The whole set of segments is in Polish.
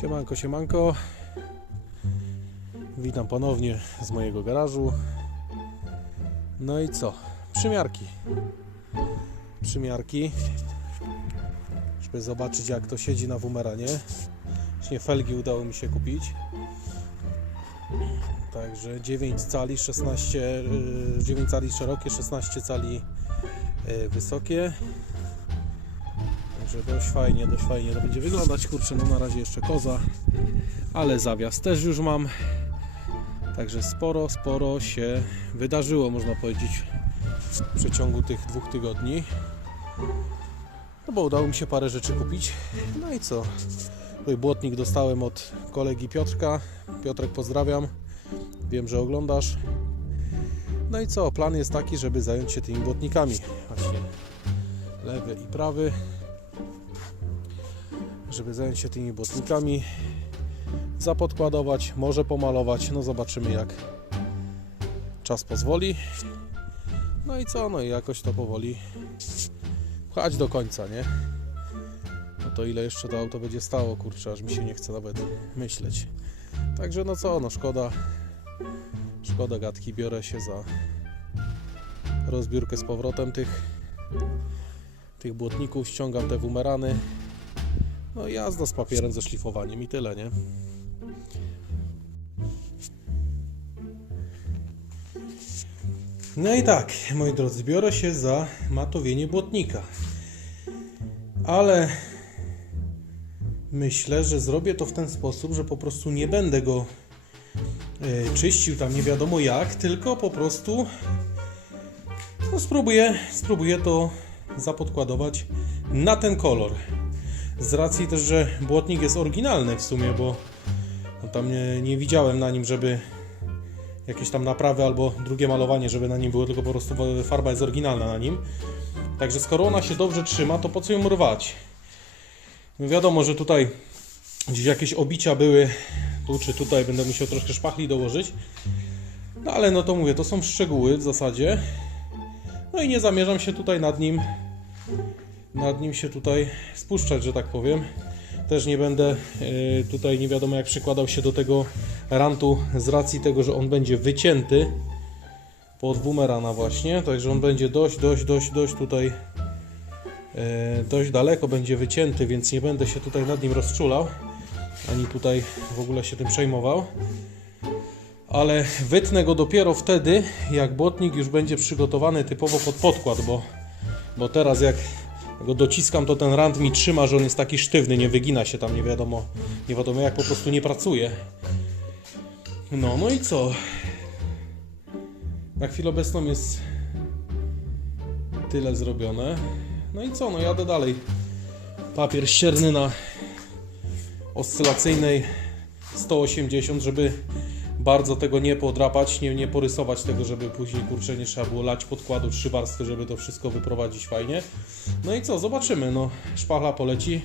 Siemanko, siemanko. Witam ponownie z mojego garażu. No i co? Przymiarki. Przymiarki. Żeby zobaczyć jak to siedzi na wumeranie. Właśnie felgi udało mi się kupić. Także 9 cali, 16, yy, 9 cali szerokie, 16 cali yy, wysokie. Także dość fajnie, dość fajnie to będzie wyglądać. Kurczę, no na razie jeszcze koza, ale zawias też już mam. Także sporo, sporo się wydarzyło, można powiedzieć, w przeciągu tych dwóch tygodni. No bo udało mi się parę rzeczy kupić. No i co? Tutaj błotnik dostałem od kolegi Piotrka. Piotrek, pozdrawiam. Wiem, że oglądasz. No i co? Plan jest taki, żeby zająć się tymi błotnikami. Właśnie lewy i prawy żeby zająć się tymi błotnikami, zapodkładować, może pomalować, no zobaczymy jak czas pozwoli. No i co, no i jakoś to powoli pchać do końca, nie? No to ile jeszcze to auto będzie stało, kurczę, aż mi się nie chce nawet myśleć. Także no co, no szkoda, szkoda gadki, biorę się za rozbiórkę z powrotem tych tych błotników, ściągam te wumerany, no jazda z papierem, ze szlifowaniem i tyle, nie? No i tak, moi drodzy, biorę się za matowienie błotnika. Ale myślę, że zrobię to w ten sposób, że po prostu nie będę go e, czyścił tam nie wiadomo jak, tylko po prostu no spróbuję, spróbuję to zapodkładować na ten kolor z racji też, że błotnik jest oryginalny w sumie, bo tam nie, nie widziałem na nim, żeby jakieś tam naprawy albo drugie malowanie, żeby na nim było, tylko po prostu farba jest oryginalna na nim. Także skoro ona się dobrze trzyma, to po co ją rwać? No wiadomo, że tutaj gdzieś jakieś obicia były, tu czy tutaj będę musiał troszkę szpachli dołożyć. No ale no to mówię, to są szczegóły w zasadzie. No i nie zamierzam się tutaj nad nim nad nim się tutaj spuszczać, że tak powiem. Też nie będę e, tutaj nie wiadomo jak przykładał się do tego rantu z racji tego, że on będzie wycięty pod bumerana właśnie, także on będzie dość, dość, dość, dość tutaj e, dość daleko będzie wycięty, więc nie będę się tutaj nad nim rozczulał, ani tutaj w ogóle się tym przejmował. Ale wytnę go dopiero wtedy, jak błotnik już będzie przygotowany typowo pod podkład, bo, bo teraz jak go dociskam, to ten rand mi trzyma, że on jest taki sztywny, nie wygina się tam, nie wiadomo, nie wiadomo jak, po prostu nie pracuje. No, no i co? Na chwilę obecną jest tyle zrobione. No i co? No jadę dalej. Papier ścierny na oscylacyjnej 180, żeby bardzo tego nie podrapać, nie, nie porysować tego, żeby później kurczę nie trzeba było lać podkładu trzy warstwy, żeby to wszystko wyprowadzić fajnie. No i co, zobaczymy, no szpachla poleci,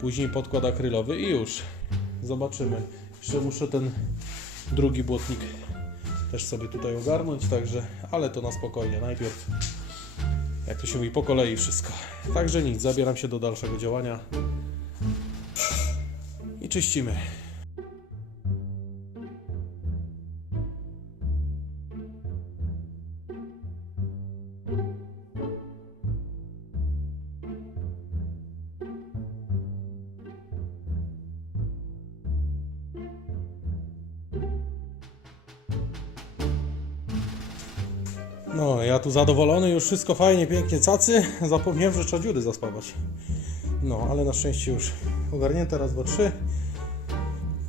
później podkład akrylowy i już. Zobaczymy. Jeszcze muszę ten drugi błotnik też sobie tutaj ogarnąć, także, ale to na spokojnie, najpierw jak to się mówi, po kolei wszystko. Także nic, zabieram się do dalszego działania i czyścimy. Tu zadowolony, już wszystko fajnie, pięknie cacy. Zapomniałem, że trzeba dziury zaspawać. No, ale na szczęście już ogarnięte, raz, dwa, trzy.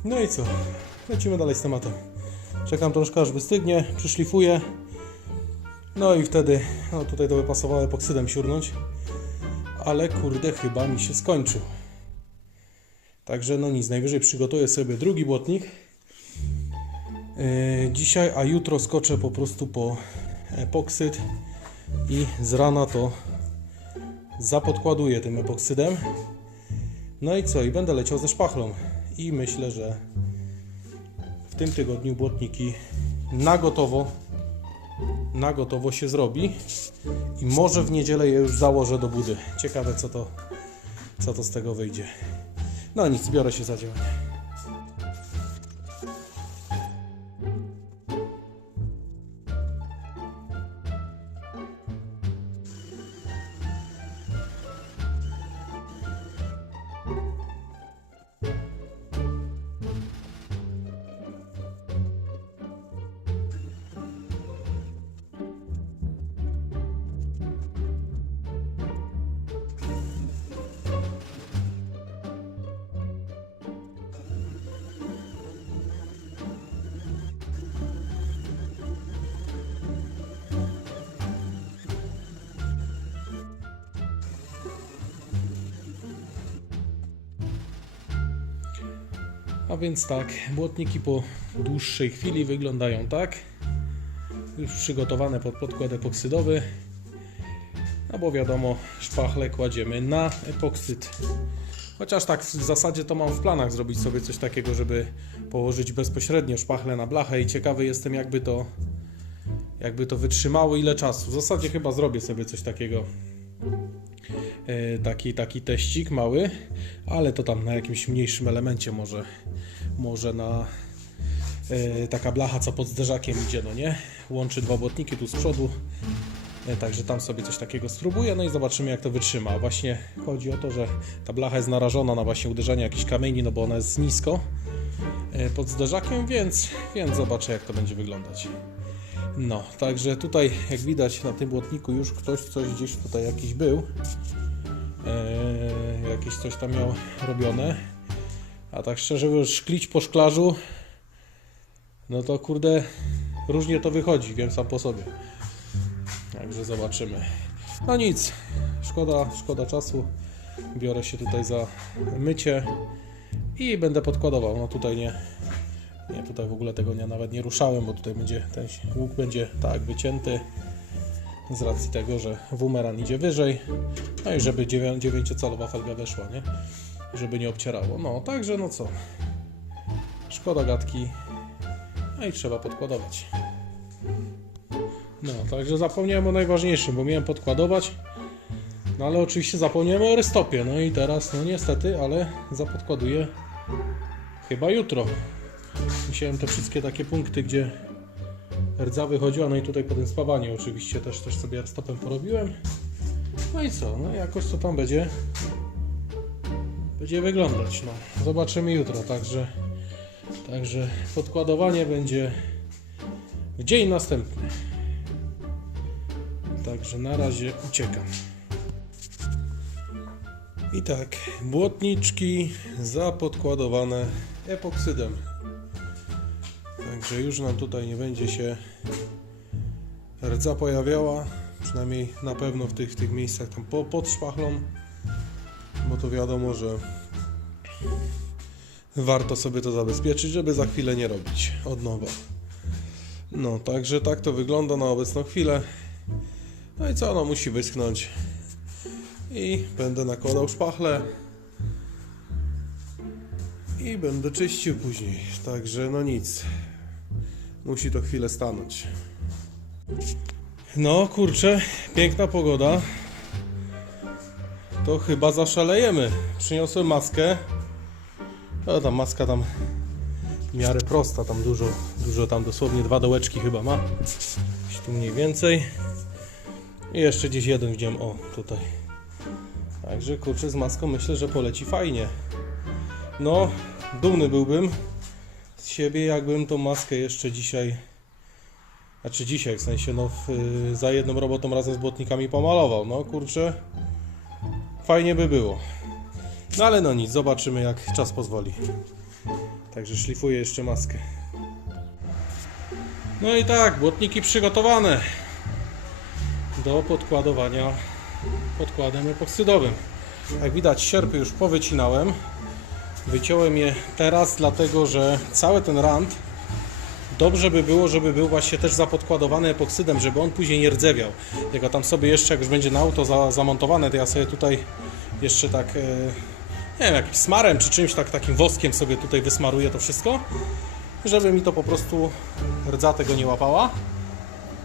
No i co? Lecimy dalej z tematem. Czekam troszkę aż wystygnie, przyszlifuję. No i wtedy, no tutaj to by epoksydem siurnąć. Ale kurde, chyba mi się skończył. Także no nic, najwyżej przygotuję sobie drugi błotnik. Yy, dzisiaj, a jutro skoczę po prostu po epoksyd i z rana to zapodkładuję tym epoksydem. No i co? I będę leciał ze szpachlą. I myślę, że w tym tygodniu błotniki na gotowo na gotowo się zrobi i może w niedzielę je już założę do budy. Ciekawe co to, co to z tego wyjdzie. No nic, biorę się za działanie. A więc tak, błotniki po dłuższej chwili wyglądają tak. Już przygotowane pod podkład epoksydowy. No bo wiadomo, szpachle kładziemy na epoksyd. Chociaż tak w zasadzie to mam w planach zrobić sobie coś takiego, żeby położyć bezpośrednio szpachle na blachę i ciekawy jestem jakby to jakby to wytrzymało ile czasu. W zasadzie chyba zrobię sobie coś takiego. E, taki, taki teścik mały, ale to tam na jakimś mniejszym elemencie może, może na e, taka blacha, co pod zderzakiem idzie, no nie? Łączy dwa błotniki tu z przodu, e, także tam sobie coś takiego spróbuję, no i zobaczymy jak to wytrzyma. Właśnie chodzi o to, że ta blacha jest narażona na właśnie uderzenie jakichś kamieni, no bo ona jest nisko pod zderzakiem, więc, więc zobaczę jak to będzie wyglądać. No, także tutaj jak widać na tym błotniku już ktoś coś gdzieś tutaj jakiś był. Eee, jakieś coś tam miał robione. A tak szczerze mówiąc, szklić po szklarzu, no to kurde, różnie to wychodzi, wiem sam po sobie. Także zobaczymy. No nic, szkoda, szkoda czasu. Biorę się tutaj za mycie i będę podkładował. No tutaj nie, nie tutaj w ogóle tego nie, nawet nie ruszałem, bo tutaj będzie ten łuk będzie tak wycięty z racji tego, że wumeran idzie wyżej, no i żeby 9-calowa felga weszła, nie? Żeby nie obcierało. No, także no co? Szkoda gadki. No i trzeba podkładować. No, także zapomniałem o najważniejszym, bo miałem podkładować. No ale oczywiście zapomniałem o restopie. No i teraz, no niestety, ale zapodkładuję chyba jutro. Musiałem te wszystkie takie punkty, gdzie rdza wychodziła, no i tutaj po tym spawaniu oczywiście też, też sobie stopem porobiłem. No i co, no jakoś to tam będzie będzie wyglądać, no. Zobaczymy jutro, także także podkładowanie będzie w dzień następny. Także na razie uciekam. I tak, błotniczki zapodkładowane epoksydem. Także już nam tutaj nie będzie się rdza pojawiała, przynajmniej na pewno w tych, w tych miejscach tam po, pod szpachlą, bo to wiadomo, że warto sobie to zabezpieczyć, żeby za chwilę nie robić od nowa. No, także tak to wygląda na obecną chwilę. No i co, no musi wyschnąć. I będę nakładał szpachle. I będę czyścił później. Także no nic. Musi to chwilę stanąć. No kurczę, piękna pogoda. To chyba zaszalejemy. Przyniosłem maskę. O, ta maska tam w miarę prosta, tam dużo, dużo tam dosłownie dwa dołeczki chyba ma. Gdzieś tu mniej więcej. I jeszcze gdzieś jeden widziałem, o tutaj. Także kurczę z maską myślę, że poleci fajnie. No, dumny byłbym z siebie, jakbym tą maskę jeszcze dzisiaj, znaczy dzisiaj, w sensie, no, w, za jedną robotą razem z błotnikami pomalował. No, kurczę, fajnie by było. No, ale no nic, zobaczymy, jak czas pozwoli. Także szlifuję jeszcze maskę. No i tak, błotniki przygotowane do podkładowania podkładem epoksydowym. Jak widać, sierpy już powycinałem. Wyciąłem je teraz, dlatego że cały ten rand dobrze by było, żeby był właśnie też zapodkładowany epoksydem, żeby on później nie rdzewiał. Jak tam sobie jeszcze, jak już będzie na auto za, zamontowane, to ja sobie tutaj jeszcze tak, e, nie wiem, jakimś smarem czy czymś tak, takim woskiem sobie tutaj wysmaruję to wszystko, żeby mi to po prostu rdza tego nie łapała.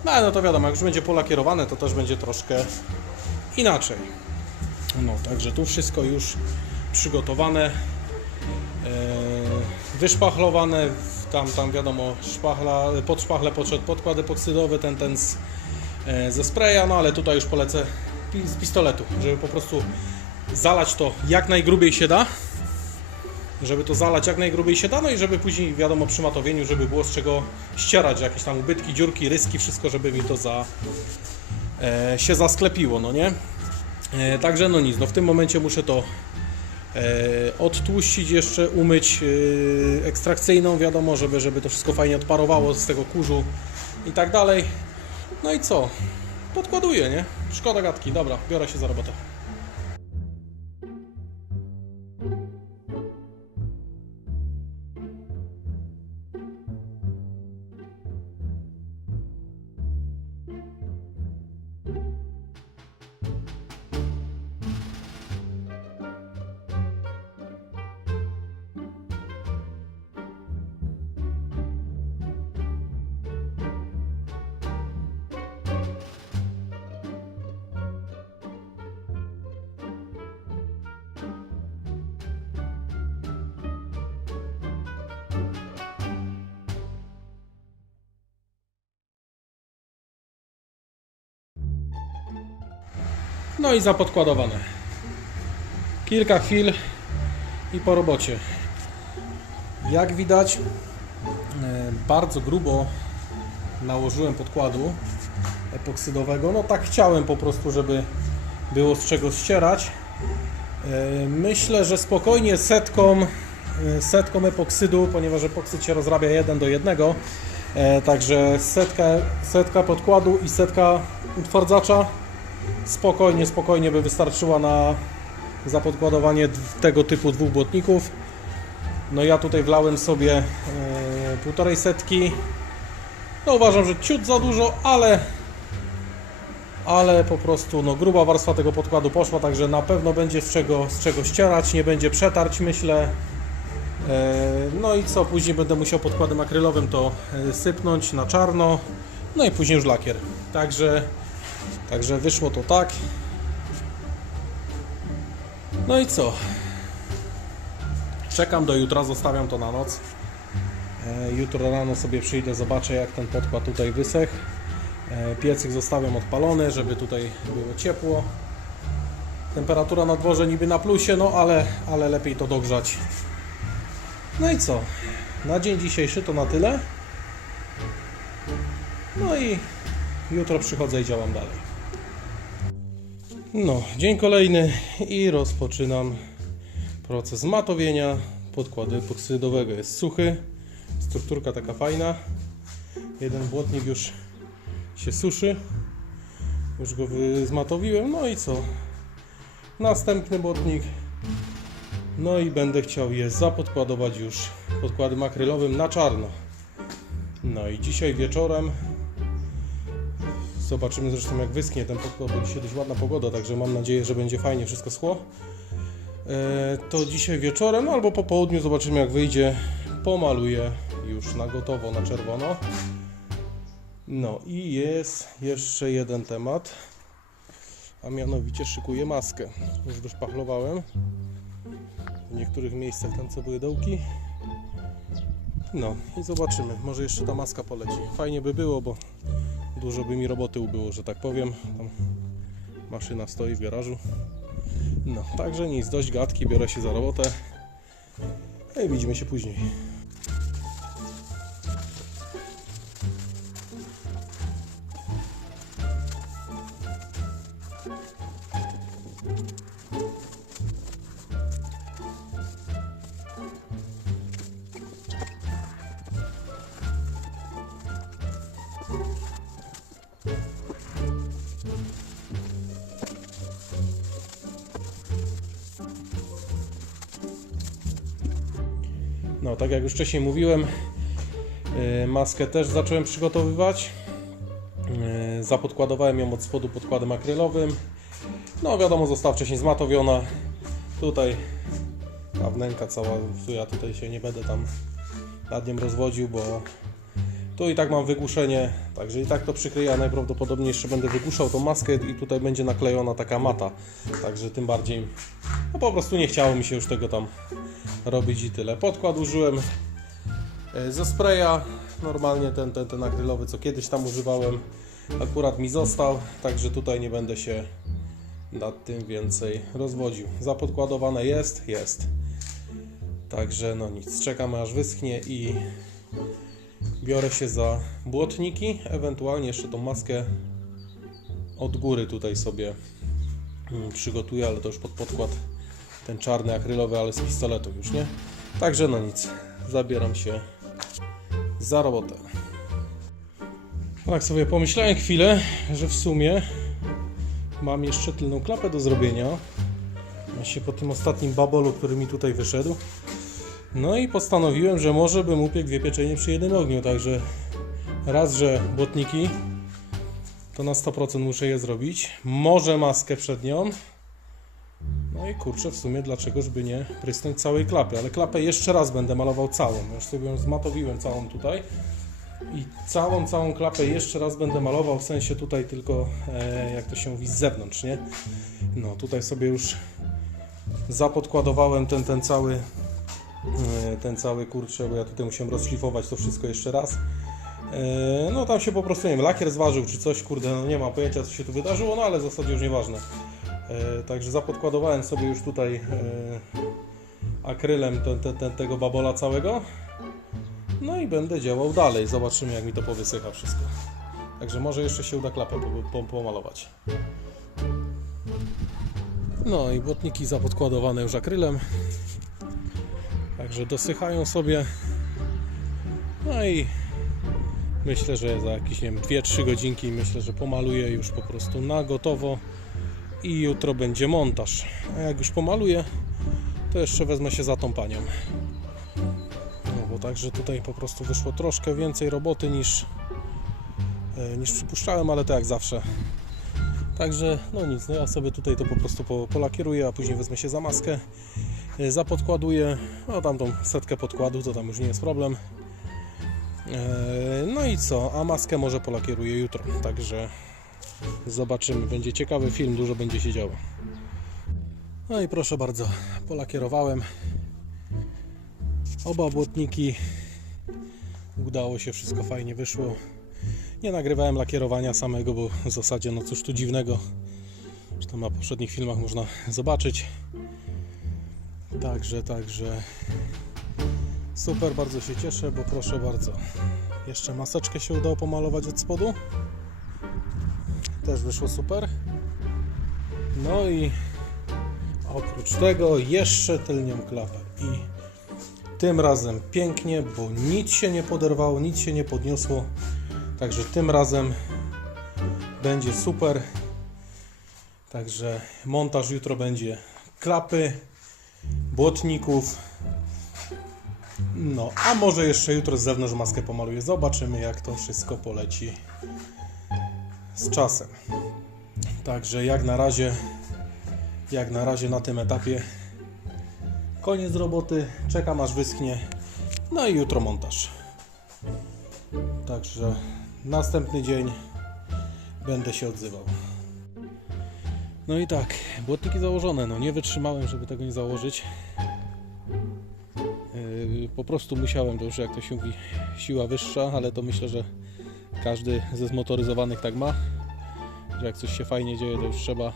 No no to wiadomo, jak już będzie polakierowane, to też będzie troszkę inaczej. No, także tu wszystko już przygotowane. Wyszpachlowane, tam, tam wiadomo, szpachla, pod szpachlę podszedł podkład epoksydowy, ten, ten z, e, ze spraya, no ale tutaj już polecę z pistoletu, żeby po prostu zalać to jak najgrubiej się da, żeby to zalać jak najgrubiej się da, no i żeby później, wiadomo, przy matowieniu, żeby było z czego ścierać, jakieś tam ubytki, dziurki, ryski, wszystko, żeby mi to za, e, się zasklepiło, no nie? E, także no nic, no w tym momencie muszę to odtłuścić jeszcze, umyć e, ekstrakcyjną, wiadomo, żeby, żeby to wszystko fajnie odparowało z tego kurzu i tak dalej. No i co? Podkładuję, nie? Szkoda gadki, dobra, biorę się za robotę. No i zapodkładowane. Kilka chwil i po robocie. Jak widać, e, bardzo grubo nałożyłem podkładu epoksydowego. No tak chciałem po prostu, żeby było z czego ścierać. E, Myślę, że spokojnie setką, e, setką epoksydu, ponieważ epoksyd się rozrabia jeden do jednego. Także setka, setka podkładu i setka utwardzacza spokojnie, spokojnie by wystarczyła na zapodkładowanie tego typu dwóch błotników. No ja tutaj wlałem sobie e, półtorej setki. No uważam, że ciut za dużo, ale ale po prostu no, gruba warstwa tego podkładu poszła, także na pewno będzie z czego, z czego ścierać, nie będzie przetarć myślę. E, No i co, później będę musiał podkładem akrylowym to e, sypnąć na czarno, no i później już lakier. Także Także wyszło to tak. No i co? Czekam do jutra, zostawiam to na noc. E, Jutro rano sobie przyjdę, zobaczę jak ten podkład tutaj wysechł. E, Piecyk zostawiam odpalony, żeby tutaj było ciepło. Temperatura na dworze niby na plusie, no ale, ale lepiej to dogrzać. No i co? Na dzień dzisiejszy to na tyle. No i jutro przychodzę i działam dalej. No, dzień kolejny i rozpoczynam proces matowienia podkładu epoksydowego. Jest suchy, strukturka taka fajna. Jeden błotnik już się suszy. Już go zmatowiłem. No i co? Następny błotnik. No i będę chciał je zapodkładować już podkładem akrylowym na czarno. No i dzisiaj wieczorem Zobaczymy zresztą jak wyschnie ten podkład, bo dzisiaj dość ładna pogoda, także mam nadzieję, że będzie fajnie wszystko schło. E, To dzisiaj wieczorem albo po południu zobaczymy jak wyjdzie. Pomaluję już na gotowo, na czerwono. No i jest jeszcze jeden temat, a mianowicie szykuję maskę. Już doszpachlowałem. W niektórych miejscach tam co były dołki. No i zobaczymy, może jeszcze ta maska poleci. Fajnie by było, bo dużo by mi roboty ubyło, że tak powiem. Tam maszyna stoi w garażu. No, także nic, dość gadki, biorę się za robotę. No i widzimy się później. No, tak jak już wcześniej mówiłem, yy, maskę też zacząłem przygotowywać. Yy, Zapodkładowałem ją od spodu podkładem akrylowym. No, wiadomo, została wcześniej zmatowiona. Tutaj ta wnęka cała, ja tutaj się nie będę tam nad nią rozwodził, bo tu i tak mam wygłuszenie, także i tak to przykryję, a najprawdopodobniej jeszcze będę wygłuszał tą maskę i tutaj będzie naklejona taka mata, także tym bardziej No po prostu nie chciało mi się już tego tam robić i tyle. Podkład użyłem e, ze spraya. Normalnie ten, ten, ten akrylowy, co kiedyś tam używałem, akurat mi został, także tutaj nie będę się nad tym więcej rozwodził. Zapodkładowane jest, jest. Także no nic, czekamy aż wyschnie i biorę się za błotniki, ewentualnie jeszcze tą maskę od góry tutaj sobie mm, przygotuję, ale to już pod podkład ten czarny akrylowy, ale z pistoletu już, nie? Także no nic, zabieram się za robotę. Tak sobie pomyślałem chwilę, że w sumie mam jeszcze tylną klapę do zrobienia. Właśnie po tym ostatnim babolu, który mi tutaj wyszedł. No i postanowiłem, że może bym upiekł dwie pieczenie przy jednym ogniu, także raz, że błotniki, to na 100% muszę je zrobić. Może maskę przed nią. No i kurczę, w sumie dlaczegoż by nie prysnąć całej klapy, ale klapę jeszcze raz będę malował całą. Już sobie ją zmatowiłem całą tutaj. I całą, całą klapę jeszcze raz będę malował, w sensie tutaj tylko, e, jak to się mówi, z zewnątrz, nie? No tutaj sobie już zapodkładowałem ten, ten cały, e, ten cały kurczę, bo ja tutaj musiałem rozszlifować to wszystko jeszcze raz. E, no tam się po prostu, nie wiem, lakier zważył czy coś, kurde, no nie mam pojęcia co się tu wydarzyło, no ale w zasadzie już nieważne. E, także zapodkładowałem sobie już tutaj e, akrylem ten, ten, ten, tego babola całego. No i będę działał dalej. Zobaczymy, jak mi to powysycha wszystko. Także może jeszcze się uda klapę po, po, pomalować. No i błotniki zapodkładowane już akrylem. Także dosychają sobie. No i myślę, że za jakieś nie wiem, 2-3 godzinki myślę, że pomaluję już po prostu na gotowo i jutro będzie montaż. A jak już pomaluję, to jeszcze wezmę się za tą panią. No bo także tutaj po prostu wyszło troszkę więcej roboty niż, e, niż przypuszczałem, ale to jak zawsze. Także no nic, no ja sobie tutaj to po prostu po, polakieruję, a później wezmę się za maskę, e, zapodkładuję, no tamtą setkę podkładu, to tam już nie jest problem. E, No i co, a maskę może polakieruję jutro, także zobaczymy, będzie ciekawy film, dużo będzie się działo. No i proszę bardzo, polakierowałem oba błotniki. Udało się, wszystko fajnie wyszło. Nie nagrywałem lakierowania samego, bo w zasadzie no cóż tu dziwnego. To na poprzednich filmach można zobaczyć. Także, także super, bardzo się cieszę, bo proszę bardzo. Jeszcze maseczkę się udało pomalować od spodu. Też wyszło super. No i oprócz tego jeszcze tylnią klapę. I tym razem pięknie, bo nic się nie poderwało, nic się nie podniosło. Także tym razem będzie super. Także montaż jutro będzie klapy, błotników. No, a może jeszcze jutro z zewnątrz maskę pomaluję. Zobaczymy, jak to wszystko poleci z czasem. Także jak na razie, jak na razie na tym etapie koniec roboty. Czekam aż wyschnie. No i jutro montaż. Także następny dzień będę się odzywał. No i tak, błotniki założone. No nie wytrzymałem, żeby tego nie założyć. Yy, Po prostu musiałem, to już jak to się mówi, siła wyższa, ale to myślę, że każdy ze zmotoryzowanych tak ma, że jak coś się fajnie dzieje, to już trzeba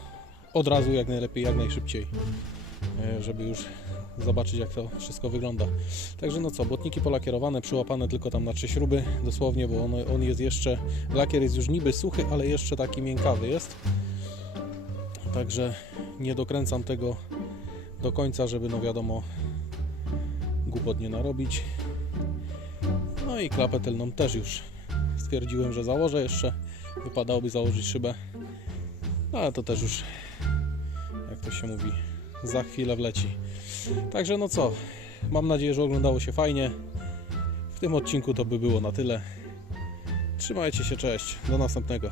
od razu jak najlepiej, jak najszybciej, yy, żeby już zobaczyć jak to wszystko wygląda. Także no co, błotniki polakierowane, przyłapane tylko tam na trzy śruby, dosłownie, bo on, on jest jeszcze, lakier jest już niby suchy, ale jeszcze taki miękkawy jest. Także nie dokręcam tego do końca, żeby no wiadomo głupot nie narobić. No i klapę tylną też już stwierdziłem, że założę jeszcze. Wypadałoby założyć szybę. No ale to też już, jak to się mówi, za chwilę wleci. Także no co, mam nadzieję, że oglądało się fajnie. W tym odcinku to by było na tyle. Trzymajcie się, cześć, do następnego.